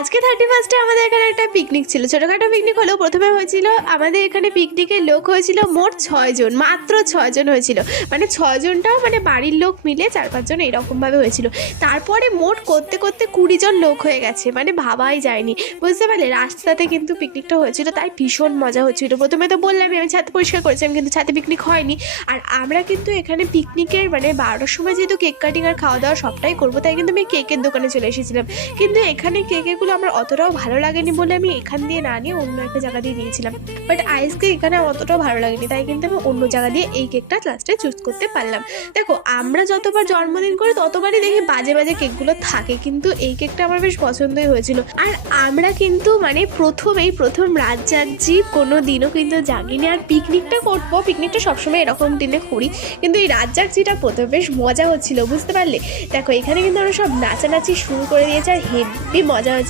আজকে 31 আমাদের এখানে একটা পিকনিক ছিল, ছোটোখাটো পিকনিক হলেও প্রথমে হয়েছিল আমাদের এখানে পিকনিকের লোক হয়েছিল মোট 6 জন, মাত্র 6 জন হয়েছিল। মানে 6 জনটাও মানে বাড়ির লোক মিলে 4-5 জন এরকমভাবে হয়েছিল। তারপরে মোট করতে করতে 20 জন লোক হয়ে গেছে, মানে ভাবাই যায়নি, বুঝতে পারলে। রাস্তাতে কিন্তু পিকনিকটা হয়েছিল, তাই ভীষণ মজা হচ্ছিল। প্রথমে তো বললামই আমি ছাদ পরিষ্কার করেছিলাম, কিন্তু ছাদে পিকনিক হয়নি। আর আমরা কিন্তু এখানে পিকনিকের মানে 12টার সময় যেহেতু কেক কাটিং আর খাওয়া দাওয়া সবটাই করবো, তাই কিন্তু আমি কেকের দোকানে চলে এসেছিলাম। কিন্তু এখানে কেকগুলো আমার অতটাও ভালো লাগেনি বলে আমি এখান দিয়ে না নিয়ে অন্য একটা জায়গা দিয়ে নিয়েছিলাম। বাট আইস কেক এখানে অতটাও ভালো লাগেনি, তাই কিন্তু আমি অন্য জায়গা দিয়ে এই কেকটা লাস্টে চুজ করতে পারলাম। দেখো, আমরা যতবার জন্মদিন করি ততবারই দেখি বাজে বাজে কেকগুলো থাকে, কিন্তু এই কেকটা আমার বেশ পছন্দই হয়েছিল। আর আমরা কিন্তু মানে প্রথম রাত জাগছি, কোনো দিনও কিন্তু জাগিনি। আর পিকনিকটা করবো, পিকনিকটা সবসময় এরকম দিনে করি, কিন্তু এই রাত জাগছিটা প্রথমে বেশ মজা হচ্ছিল, বুঝতে পারলে। দেখো, এখানে কিন্তু আমরা সব নাচানাচি শুরু করে দিয়েছি আর হেভি মজা হচ্ছে।